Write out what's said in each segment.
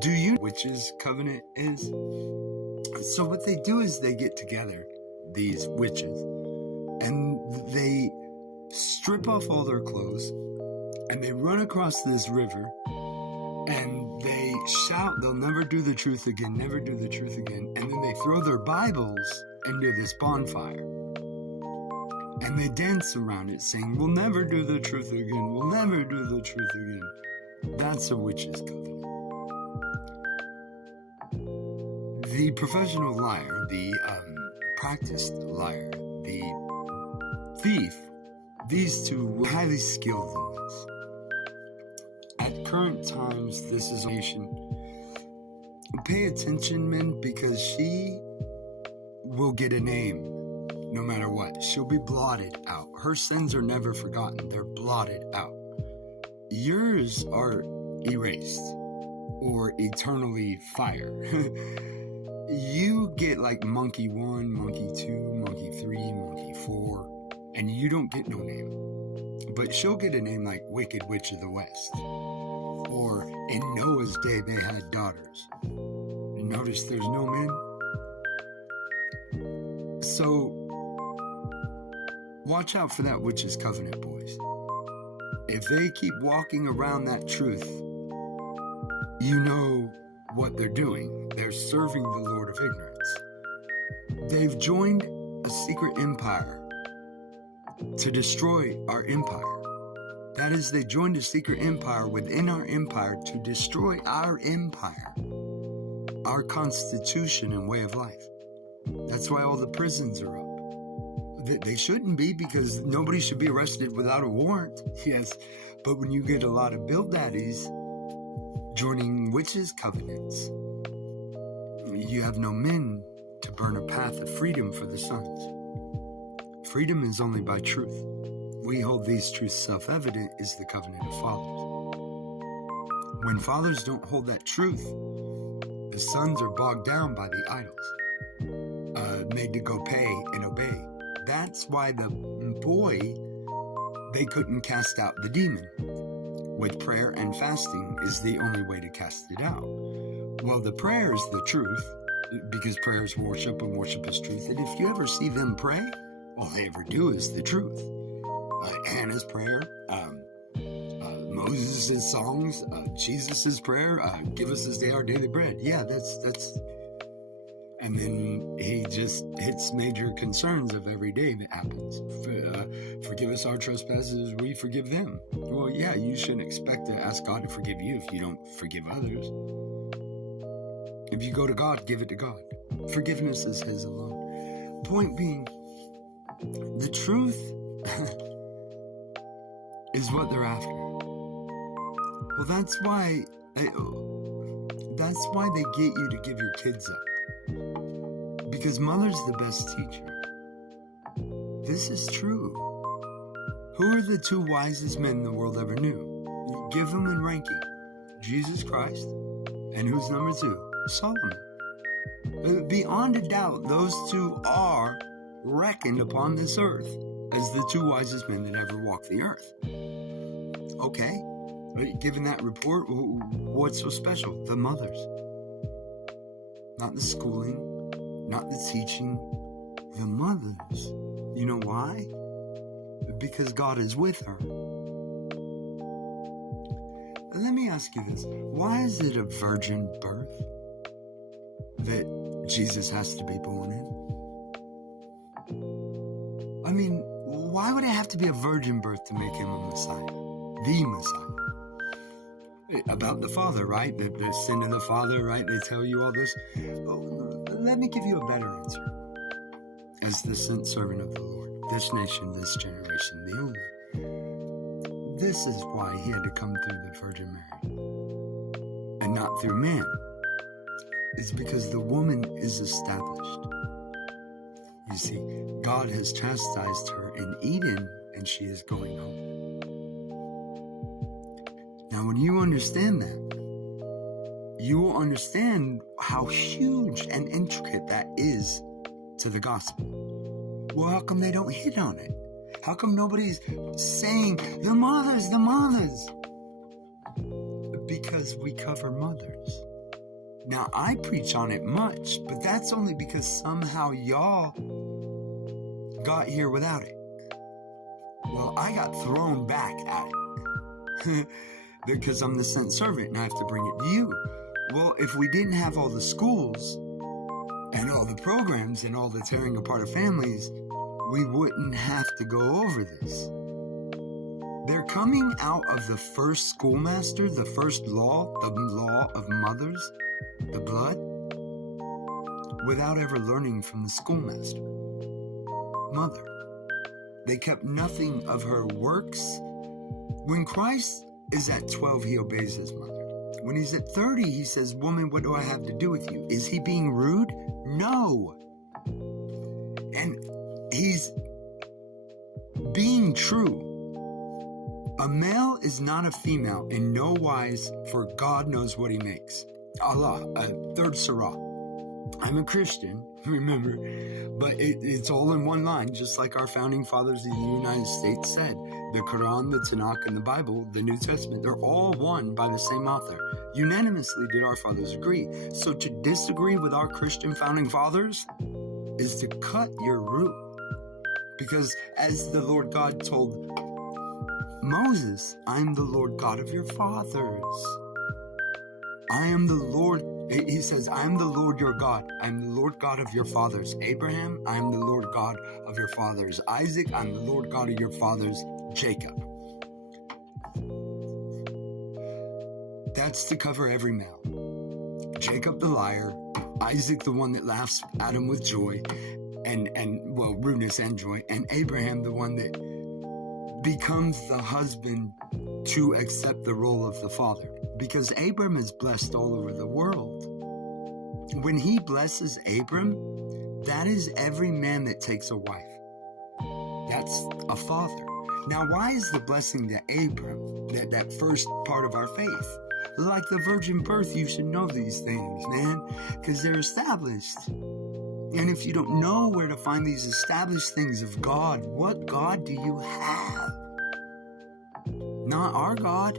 Do you know witches covenant is? So what they do is they get together, these witches, and they strip off all their clothes, and they run across this river, and they shout, they'll never do the truth again, never do the truth again, and then they throw their Bibles into this bonfire, and they dance around it saying, we'll never do the truth again, we'll never do the truth again. That's a witch's covenant. The professional liar, the practiced liar, the thief, these two were highly skilled in this. At current times, this is a nation. Pay attention, men, because she will get a name no matter what. She'll be blotted out. Her sins are never forgotten. They're blotted out. Yours are erased or eternally fire. You get like monkey 1, monkey 2, monkey 3, monkey 4, and you don't get no name. But she'll get a name like Wicked Witch of the West. Or in Noah's day they had daughters. Notice there's no men. So watch out for that witch's covenant, boys. If they keep walking around that truth, you know what they're doing. They're serving the Lord of Ignorance. They've joined a secret empire to destroy our empire. That is, they joined a secret empire within our empire to destroy our empire, our constitution and way of life. That's why all the prisons are up. They shouldn't be, because nobody should be arrested without a warrant. Yes, but when you get a lot of bill daddies joining witches' covenants, you have no men to burn a path of freedom for the sons. Freedom is only by truth. We hold these truths self-evident is the covenant of fathers. When fathers don't hold that truth, the sons are bogged down by the idols, made to go pay and obey. That's why the boy, they couldn't cast out the demon. With prayer and fasting is the only way to cast it out. Well, the prayer is the truth, because prayer is worship and worship is truth. And if you ever see them pray, all they ever do is the truth. Hannah's prayer, Moses' songs, Jesus' prayer, give us this day our daily bread. Yeah, that's, and then he just hits major concerns of every day that happens. Forgive us our trespasses, we forgive them. Well, yeah, you shouldn't expect to ask God to forgive you if you don't forgive others. If you go to God, give it to God. Forgiveness is His alone. Point being, the truth is what they're after. Well, that's why they get you to give your kids up. Because mother's the best teacher. This is true. Who are the two wisest men the world ever knew? Give them in ranking. Jesus Christ, and who's number 2? Solomon. Beyond a doubt, those two are reckoned upon this earth as the two wisest men that ever walked the earth. Okay, but given that report, what's so special? The mothers. Not the schooling, not the teaching, the mothers. You know why? Because God is with her. Let me ask you this. Why is it a virgin birth that Jesus has to be born in? I mean, why would it have to be a virgin birth to make him a Messiah? The Messiah. About the Father, right? The sin of the Father, right? They tell you all this. Well, let me give you a better answer. As the sent servant of the Lord, this nation, this generation, the only. This is why he had to come through the Virgin Mary and not through man. It's because the woman is established. You see, God has chastised her in Eden, and she is going home. Now, when you understand that, you will understand how huge and intricate that is to the gospel. Well, how come they don't hit on it? How come nobody's saying, the mothers? Because we cover mothers. Now, I preach on it much, but that's only because somehow y'all got here without it. Well, I got thrown back at it because I'm the sent servant and I have to bring it to you. Well, if we didn't have all the schools and all the programs and all the tearing apart of families, we wouldn't have to go over this. They're coming out of the first schoolmaster, the first law, the law of mothers, the blood, without ever learning from the schoolmaster, mother. They kept nothing of her works. When Christ is at 12, he obeys his mother. When he's at 30, he says, woman, what do I have to do with you? Is he being rude? No. And he's being true. A male is not a female in no wise, for God knows what he makes. Allah, 3rd Surah. I'm a Christian, remember, but it's all in one line, just like our founding fathers of the United States said. The Quran, the Tanakh, and the Bible, the New Testament, they're all one by the same author. Unanimously did our fathers agree. So to disagree with our Christian founding fathers is to cut your root. Because as the Lord God told Moses, I'm the Lord God of your fathers. I am the Lord. He says, I am the Lord your God. I am the Lord God of your fathers. Abraham, I am the Lord God of your fathers. Isaac, I am the Lord God of your fathers. Jacob. That's to cover every male. Jacob the liar, Isaac the one that laughs at him with joy, and rudeness and joy, and Abraham the one that becomes the husband to accept the role of the father. Because Abram is blessed all over the world. When he blesses Abram, that is every man that takes a wife. That's a father. Now, why is the blessing to Abram, that first part of our faith? Like the virgin birth, you should know these things, man, because they're established. And if you don't know where to find these established things of God, what God do you have? Not our God.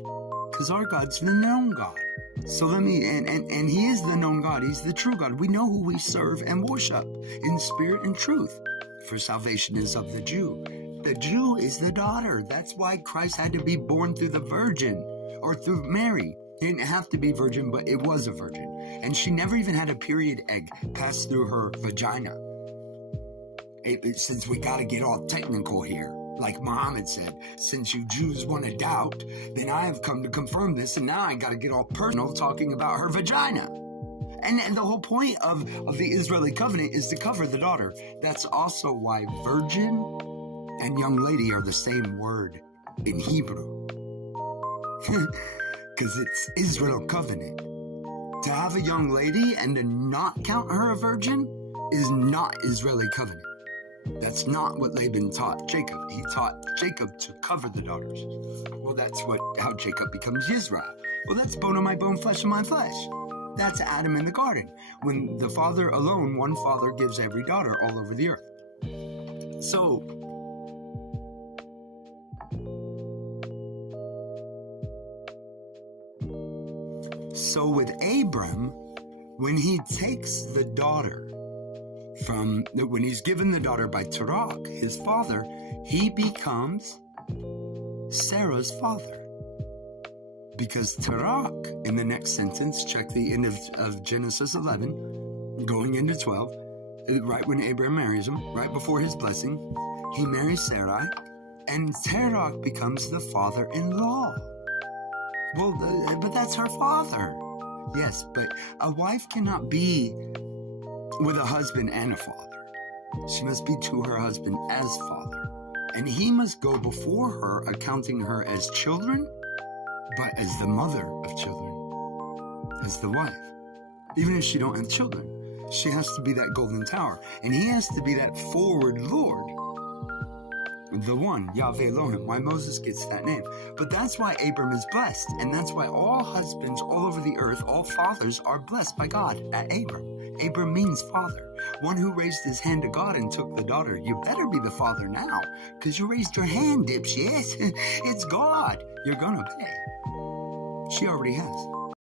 Because our God's the known God. So let me, and he is the known God. He's the true God. We know who we serve and worship in spirit and truth. For salvation is of the Jew. The Jew is the daughter. That's why Christ had to be born through the virgin or through Mary. He didn't have to be virgin, but it was a virgin. And she never even had a period egg pass through her vagina. Since we got to get all technical here. Like Muhammad said, since you Jews want to doubt, then I have come to confirm this, and now I got to get all personal talking about her vagina. And the whole point of the Israeli covenant is to cover the daughter. That's also why virgin and young lady are the same word in Hebrew. Because it's Israel covenant. To have a young lady and to not count her a virgin is not Israeli covenant. That's not what Laban taught Jacob. He taught Jacob to cover the daughters. Well, that's how Jacob becomes Yisrael. Well, that's bone of my bone, flesh of my flesh. That's Adam in the garden. When the father alone, one father gives every daughter all over the earth. So with Abram, when he takes the daughter, when he's given the daughter by Terach, his father, he becomes Sarah's father. Because Terach, in the next sentence, check the end of Genesis 11, going into 12, right when Abraham marries him, right before his blessing, he marries Sarai, and Terach becomes the father-in-law. Well, but that's her father. Yes, but a wife cannot be with a husband and a father. She must be to her husband as father. And he must go before her, accounting her as children, but as the mother of children, as the wife. Even if she don't have children, she has to be that golden tower. And he has to be that forward Lord. The one, Yahweh Elohim, why Moses gets that name. But that's why Abram is blessed. And that's why all husbands all over the earth, all fathers are blessed by God at Abram. Abram means father. One who raised his hand to God and took the daughter. You better be the father now, because you raised your hand, dipshit. It's God. You're gonna pay. She already has.